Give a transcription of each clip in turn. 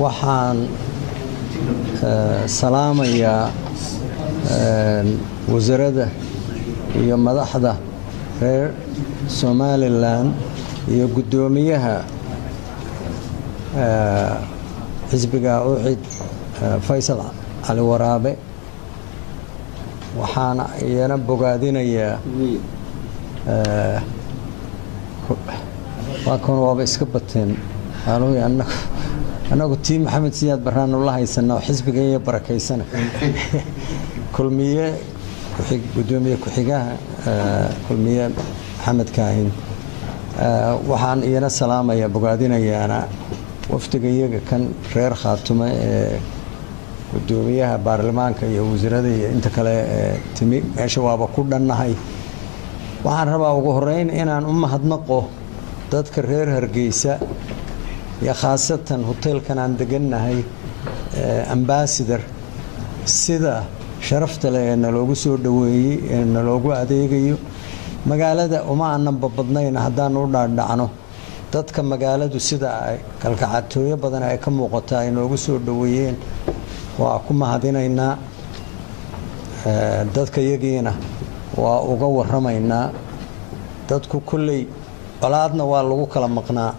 waxaan salaamayaa wasaaradda iyo madaxda reer Somaliland iyo gudoomiyaha xisbiga UCID Faysal Ali Waraabe waxaana iyana bogaadinayaa وكان وابس كبتين قالوا يا أنا قلت محمد سياد برهان الله يسنى وحزب جاي بركة سنة كل مية كحج قدومية كحجها كل مية محمد كاهن وحان ينا السلامة يا بقادين يا أنا وفد جاي كان غير خاتمة قدومية برلمان كي وزيرة أنت كلا تمي شباب كل النهاي وحان ربا وجهرين إن أمهات نقو dadka reer Hargeysa ya khaasatan hotelkan aan deganahay ambassador sida sharafta leh loogu soo dhaweeyay loogu adeegayo magaalada uma aanan badnayn hadaan u dhaadhacno dadka magaaladu sida ay kalkacatooyo badan ay ka muuqataa in loogu soo dhaweeyeen waa ku mahadinaynaa dadka yagiina waa uga waramaynaa dadku kulley walaadna waa lagu kala maqnaa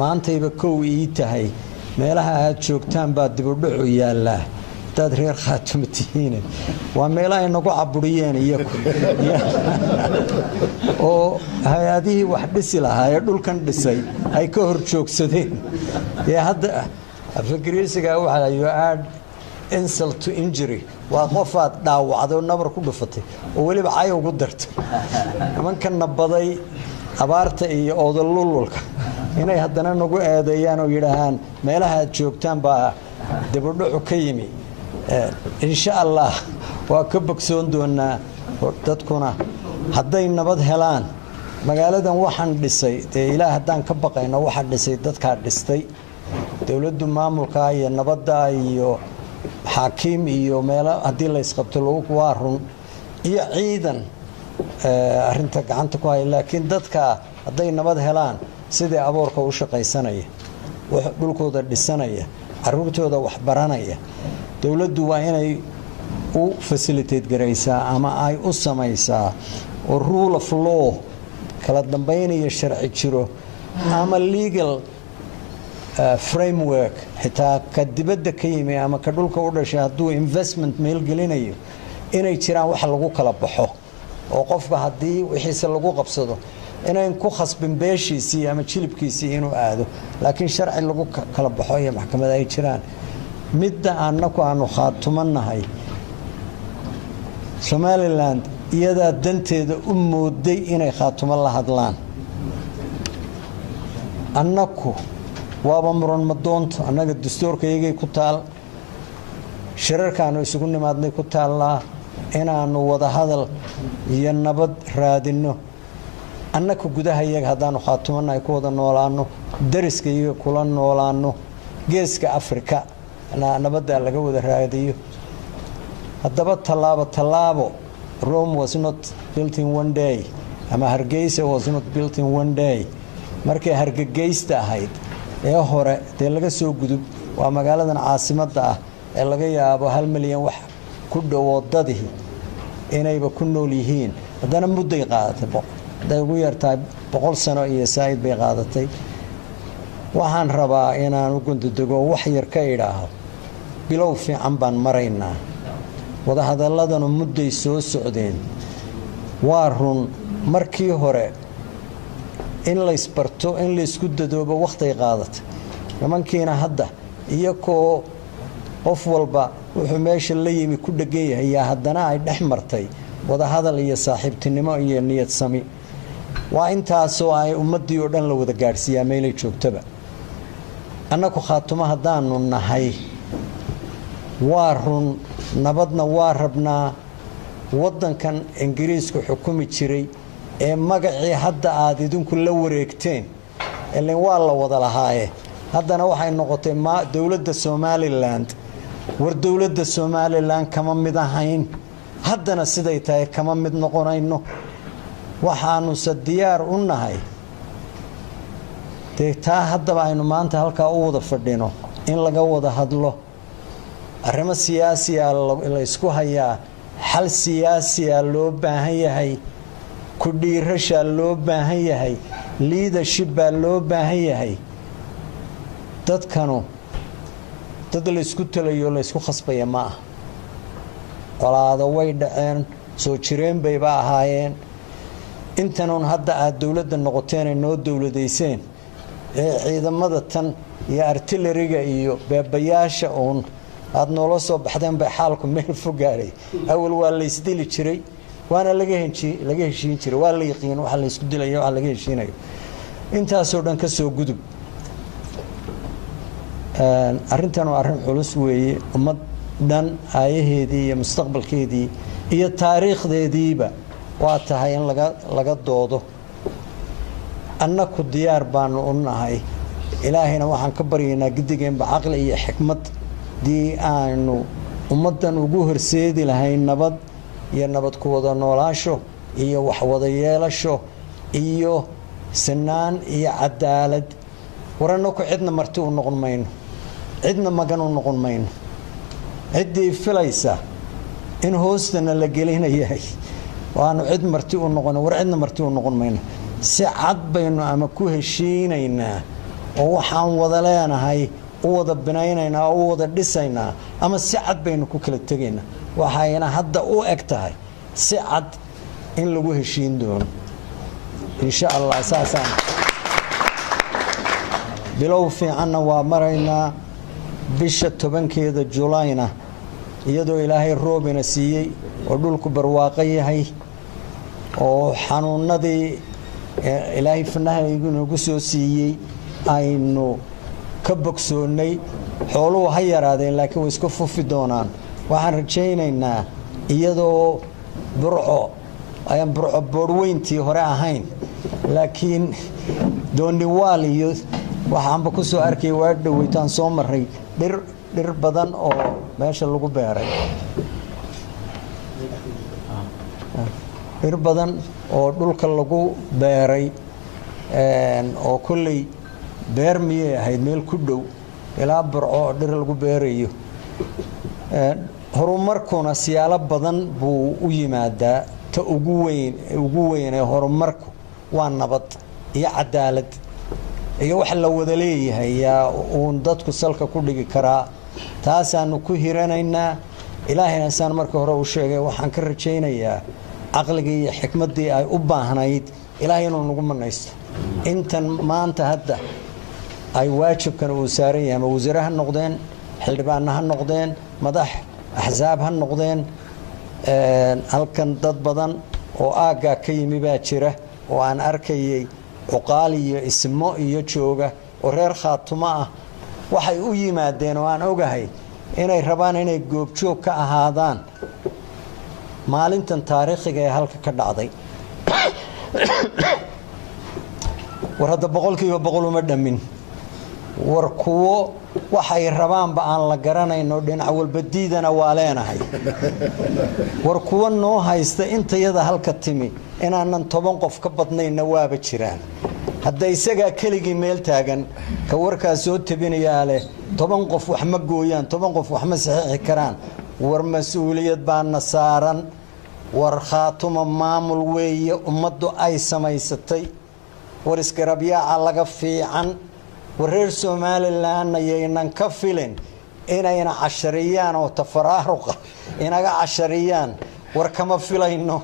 maantayba kow ii tahay meelaha aad joogtaan baa dib u dhac u yaala dad reer khaatumtihiin waa meelaha ay nagu caburiyeen iyagu oo hay'adihii wax dhisi lahaa ee dhulkan dhisay ay ka hor joogsadeen ee hadda afgariisiga waxa ay aad insult to injury waa qofaad dhaawacdo nabar ku dhufatay oo waliba ay ugu dartay nimankan nabaday abaarta iyo oodolululka inay haddana nagu eedeeyaan oo yiraahaan meelaha aad joogtaan baa dib u dhac ka yimi insha Allah waa ka bogsoon doonaa dadkuna hadday nabad helaan magaaladan waxaan dhisay ilaa haddaan ka baqayno waxa dhisay dadka dhistay dawladdu maamulka iyo nabadda iyo xaakim iyo meelo hadii la isqabto lagu waarun iyo ciidan arinta gacanta ku hay laakiin dadka haday nabad helaan sidii abuurka u shaqaysanaya wax dhulkooda dhisanaya caruurtooda wax baranaya dawladdu waa inay u facilitate garaysaa ama ay u samaysaa oo rule of law kala dambeynaya sharci jiro ama legal framework xitaa ka dibadda ka yimi ama ka dhulka u dhashay hadduu investment meel gelinayo inay jiraan wax lagu kala baxo oo qofka hadii wixiisa lagu qabsado inay ku khasbin beeshiisii ama jilibkiisii inuu aado laakiin sharci lagu kala baxo iyo maxkamad ay jiraan midda aanaku aanu khaatumanahay Somaliland iyada danteeda u mooday inay khaatumo la hadlaan annaku waaba muran madoonto annaga dastuurkayga ku taal shirarkaanu isugu nimaadnay ku taalaa inaanu wada hadal iyo nabad raadino annaka gudaha iyaga hadaanu khaatumanahay ku wada noolaano dariska iyaga kula noolaano geeska Afrika nabadda laga wada raadiyo haddaba tallaabo Rome was not built in one day ama Hargeysa was not built in one day markay Hargeysta ahayd ee hore dee laga soo gudub waa magaaladan caasimadda ah ee laga yaabo 1 milyan wax ku dhawo dadii inayba ku nool yihiin hadana mudday qaadatay day ugu yartahay 100 sano iyo saayid bay qaadatay waxaan rabaa inaan u gundadago wax yar ka idhaaho bilow fiican baan maraynaa wada hadaladana mudday soo socdeen waa run markii hore in la isbarto in la isku dadoobo waqti qaadatay nimankiina hadda iyakoo qof walba wuxuu meesha la yimi ku dhagan yahay haddana ay dhex martay wada hadal iyo saaxiibtinimo iyo niyad sami waa intaasoo ay ummadii oo dhan la wada gaarsiiyaa meelay joogtaba annagu khaatumo hadaanu nahay waa run nabadna waa rabnaa wadankan Ingiriisku xukumi jiray ee magacii hadda aad idinku la wareegteen ilaa waa la wada lahaaye haddana waxay noqotay dawladda Somaliland war dawladda Somaliland kama mid ahayn haddana siday tahay kama mid noqonayno waxaanu diyaar u nahay taa haddaba aynu maanta halkaa u wada fadhino in laga wada hadlo arrimo siyaasiya la isku hayaa xal siyaasiya loo baahan yahay ku dhiirasha loo baahan yahay leadership baa loo baahan yahay dadkanu dad la isku talayo la isku khasbaya ma aha walaado way dhaceen soo jireen bayba ahaayeen intanuun hadda aad dowladda noqoteen noo dowladeyseen ee ciidamada tan iyo artilleriga iyo beebayaasha uun aad noola soo baxdeen bay xaalku meel fogaaday awal waa la isdili jiray waana laga heshiin jiray waa la yaqiin waxa la isku dilayo waxa laga heshiinayo intaasoo dhan ka soo gudub arrintan waa arrin culus weeye ummad dhan aayaheedii iyo mustaqbalkeedii iyo taariikhdeediiba waa tahay in laga doodo annaku diyaar baanu u nahay ilaahayna waxaan ka baryaynaa gidigeenba caqli iyo xikmad dii aanu ummaddan ugu horseedi lahayn nabad iyo nabad ku wada noolaasho iyo wax wada yeelasho iyo sinaan iyo cadaalad warannaku cidna marti u noqon mayno cidna magan u noqon mayno ciddii filaysa in hoostana la gelinayahay waanu cid marti u noqon war cidna marti u noqon mayno si cad baynu ama ku heshiinaynaa oo waxaan wada leenahay u wada binaynaynaa oo u wada dhisaynaa ama si cad baynu ku kala tegaynaa waxayna hadda u eg tahay si cad in lagu heshiin doono insha allah saasaan bilow fiicanna waa maraynaa bisha 10keeda Julayna iyadoo ilaahay roobina siiyey oo dhulku barwaaqo yahay oo xanuunadii ilaahay fanaanaygu nagu soo siiyey aynu ka bogsoonay xooluhu ha yaraadeen laakiin way isku fufi doonaan waxaan rajaynaynaa iyadoo burco boorweyntii hore ahayn laakiin dooniwaal iyo waxaanba ku soo arkay waa dhaweytaan soo maray dhir badan oo meesha lagu beeray dhir badan oo dhulka lagu beeray oo kulley beer miyay ahayd meel ku dhow ilaa burco oo dhir lagu beerayo horumarkuna siyaalo badan buu u yimaadaa ta ugu weyn ee horumarku waa nabad iyo cadaalad iyo wax la wada leeyahay yaa uun dadku salka ku dhigi karaa taasaanu ku hiranaynaa ilaahayna saan marka hore u sheegay waxaan ka rajaynayaa caqligii iyo xikmaddii ay u baahnayd ilaahay inuu nagu manaysto intan maanta hadda ay waajibkan uu saaran yahay ama wasiire ha noqdeen xildhibaanna ha noqdeen madax axsaab ha noqdeen halkan dad badan oo aaggaa ka yimi baa jira oo aan arkayay cuqaal iyo ismo iyo jooga oo reer khaatumo ah waxay u yimaadeen oo aan ogahay inay rabaan inay goobjoog ka ahaadaan maalintan taariikhiga ee halka ka dhacday war hadda 100% uma dhamin war kuwo waxay rabaanba aan la garanayno dhinac walba diidana waa leenahay war kuwo noo haysta intayada halka timi inaanan 10 qof ka badnayna waaba jiraan hadda isaga keligii meel taagan ka warkaas soo tabinayaa leh 10 qof wax ma gooyaan 10 qof wax ma saxiixi karaan war mas'uuliyad baa saaran war khaatuma maamul weeye ummaddu ay samaysatay war iskarabyaa laga fiican wareer Soomaaliland ayaynan ka filan inayna cashariyaan oo tafaraaruqa inaga cashariyaan war kama filayno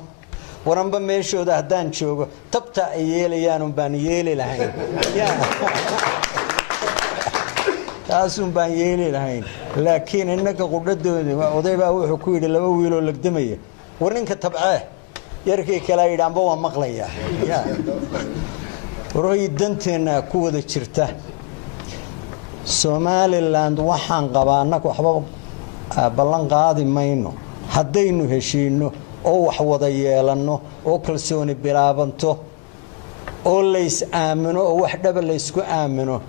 waranba meeshooda hadaan joogo tabta ay yeelayaan baan yeeli lahayn taasum baan yeeli lahayn laakiin inaga qudhadooda odayba wuxuu ku yiri laba wiil oo lagdamaya war ninka tabcaa yarkii kala yiraanba waa maqlaya warooy danteena ku wada jirta Somaliland waxaan qabaana waxba ballan qaadi mayno haddaynu heshiino oo wax wada yeelano oo kalsooni bilaabanto oo leys aamino oo wax dhab la isku aamino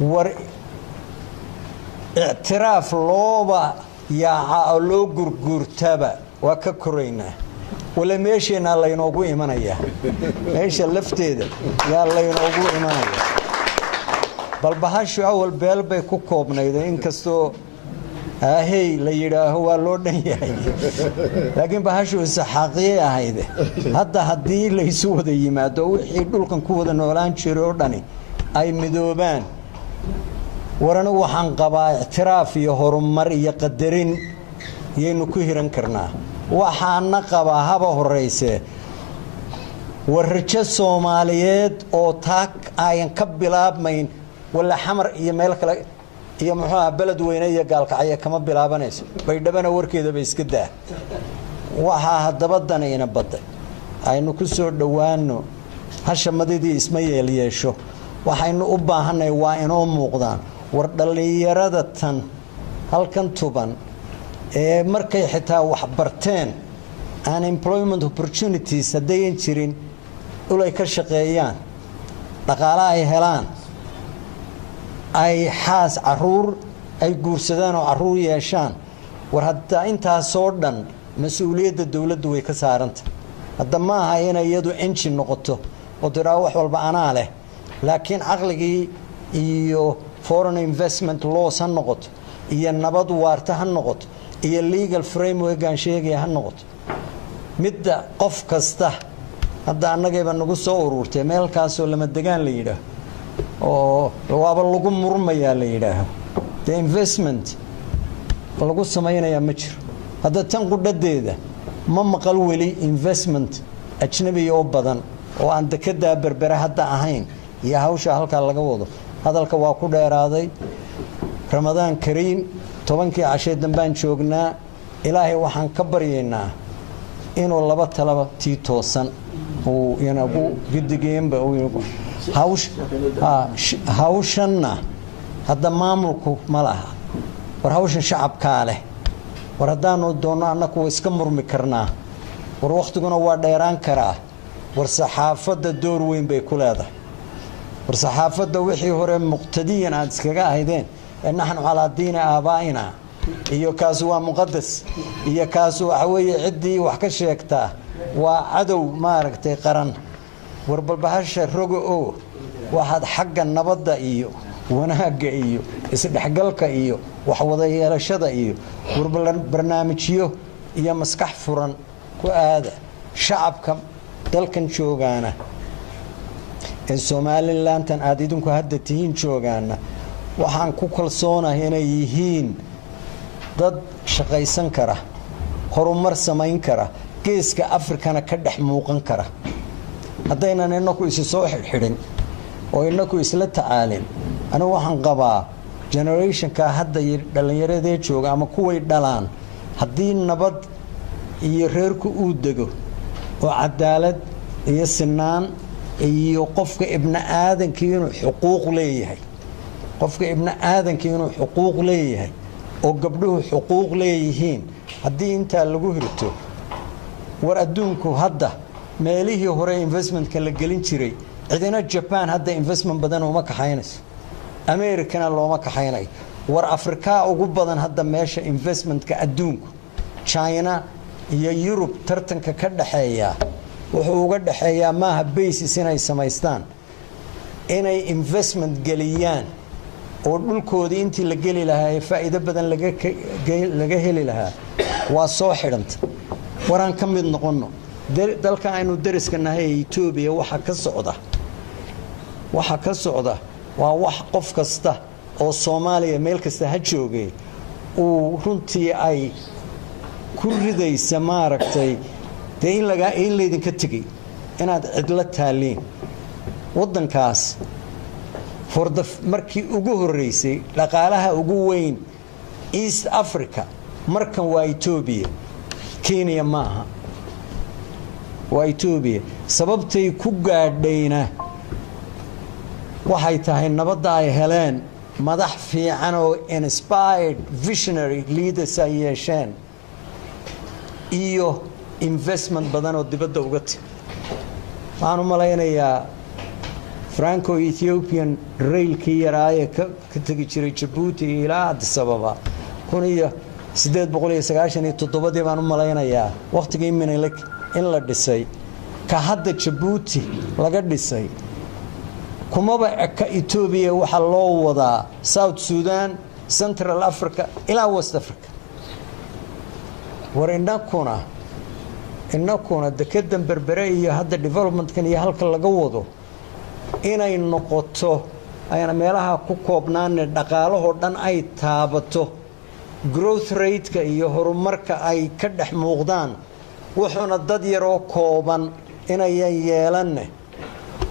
war اعتراف لوبا يا لو غرغرتبا وكا كورينا ولا ميشينا لا ينوغو ايمانيا ميشا لفتيدا يا لا ينوغو ايمانيا balbahashu awal beel bay ku koobnayd inkastoo ahey la yidhaaho waa loo dhan yahay laakiin bahashu saxaaqiyay ahayd hadda haddii laysu wada yimaado wixii dhulkan ku wada noolaan jiray oo dhani ay midoobaan warana waxaan qabaa ictiraaf iyo horumar iyo qadarin yaynu ku hiran karnaa waxaana qabaa haba horeyse warrajo Soomaaliyeed oo taag ayan ka bilaabmayn wala xamar iyo meel kale iyo muxuu balad weyne iyo gaalkacyo kama bilaabanayso bay dhabana warkeeda bay iska daa waxa hadaba danayna baday aynu ku soo dhawaano hashamadii isma yeesho waxaynu u baahanay waa inoo muuqdaan war dhalinyarada tan halkan tuban ee markay xitaa wax barteen unemployment opportunities haday jirin ulay ka shaqeeyaan dhaqaale ay helaan ay xaas caruur ay guursadaan oo caruur yeeshaan war hadda intaas oo dhan mas'uuliyadda dawladdu way ka saaranta hadda ma aha in iyadu engine noqoto oo tiraa wax walba anaa leh laakiin aqligii iyo foreign investment laws ha noqoto iyo nabad waarta ha noqoto iyo legal framework aan sheegay ha noqoto midda qof kasta hadda annagayba nagu soo ururtay meelkaas oo lama degaan la yiraahdo oo waaba lagu murmayaa la yiraahdo the investment lagu sameeynaya ma jiro hadda tan qudhadeeda ma maqal weli investment ajnabi oo badan oo aan dekada berbera hadda ahayn iyo hawsha halka laga wado hadalka waa ku dheeraaday ramadaan kariim 10kii cashay dambaan joognaa ilaahay waxaan ka baryeynaa inuu laba talaba tii toosan oo yanagu gidigeenba oo hawshanna hadda maamulku ma laha war hawshan shacabka leh war haddaanu doono annagu iska murmi karnaa war waqtiguna waa dheeraan karaa war saxaafadda door weyn bay ku leedahay war saxaafadda wixii hore muqtadiyan aad iskaga ahaydeen nahnu ala diina aabaa'ina iyo kaas waa muqaddas iyo kaas waxa weeye cidii wax ka sheegtaa waa cadow maaragtay qaran war balbahasha rogo oo waxaad xagga nabadda iyo wanaaga iyo isdhexgalka iyo wax wada yeelashada iyo barnaamijyo iyo maskax furan ku aada shacabka dalkan joogaana ee Soomaaliland aad idinku hadda tihiin joogaana waxaan ku kalsoonahay inay yihiin dad shaqaysan kara horumar samayn kara geeska Afrikana ka dhex muuqan kara hadaynan inaku is soo xidhin oo inaku isla tacaalin ana waxaan qabaa generation ka hadda dhalinyarada jooga ama kuway dhalaan hadii nabad iyo reerku uu dego oo cadaalad iyo sinaan iyo qofka ibn aadanka inuu xuquuq leeyahay qofka ibn aadanka inuu xuquuq leeyahay oo gabdhuhu xuquuq leeyihiin hadii inta lagu hirto war adduunku hadda meelihii hore investmentka la gelin jiray cidina Japan hadda investment badan uma kaxaynayso Americana looma kaxaynayo war Afrika ugu badan hadda meesha investmentka adduunku China iyo Europe tartanka ka dhaxeeya wuxuu uga dhaxeeyaa maaha basis inay samaystaan inay investment geliyaan oo dhulkoodii intii la geli lahaa faa'iido badan laga heli lahaa waa soo xidhanta waraan ka mid noqono dalka aynu dariska nahay Ethiopia waxa ka socda waa wax qof kasta oo Soomaaliya meel kasta ha joogay oo runtii ay ku ridaysa maaragtay in leedinka tagay inaad cidla taaliin wadankaas markii ugu horeysay dhaqaalaha ugu weyn East Africa markan waa Ethiopia Kenya maaha waa Ethiopia sababtay ku gaadhayna waxay tahay nabadda ay heleen madax fiican oo inspired visionary leaders ay yeesheen iyo investment badan oo dibadda uga timid waxaan u malaynayaa Franco-Ethiopian railkii yaraaye ka tagi jiray Djibouti ilaa Addis Ababa 1897 baan u malaynayaa waqtigii Menelik in la dhisay ka hadda Djibouti laga dhisay kumaba eka Ethiopia waxa loo wadaa South Sudan Central Africa ilaa West Africa war innakuna dekedan berbere iyo hadda developmentkan iyo halka laga wado inay noqoto ayna meelaha ku koobnaan dhaqaalaha dhan ay taabato growth rate-ka iyo horumarka ay ka dhex muuqdaan wuxuuna dad yar oo kooban inay yeelan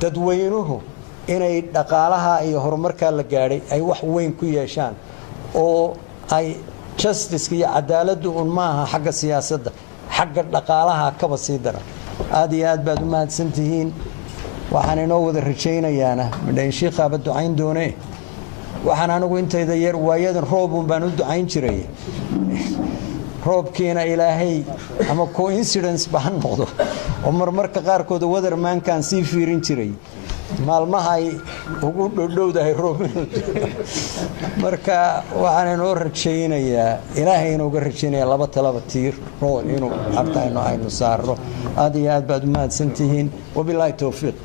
dadweynuhu inay dhaqaalaha iyo horumarka la gaaray ay wax weyn ku yeeshaan oo ay justice iyo cadaaladdu maaha xagga siyaasadda xagga dhaqaalaha ka sii dara aad iyo aad baad u mahadsantihiin waxaan inoo wada rajaynayaana midhayn sheekhaaba ducayn doonee waxaan anigu intayda yar waayadan roobun baan u ducayn jiray roobkiina ilaahay ama coincidence baan noqdo oo marmarka qaarkood watermankan sii fiirin jiray maalmaha ay ugu dhowdahay roob marka waxaan inoo rajaynayaa ilaahay inooga rajaynayaa laba talaba tiir roob inuu artayno aynu saarno aad iyo aad baad u mahadsantihiin wabilaahi tawfiiq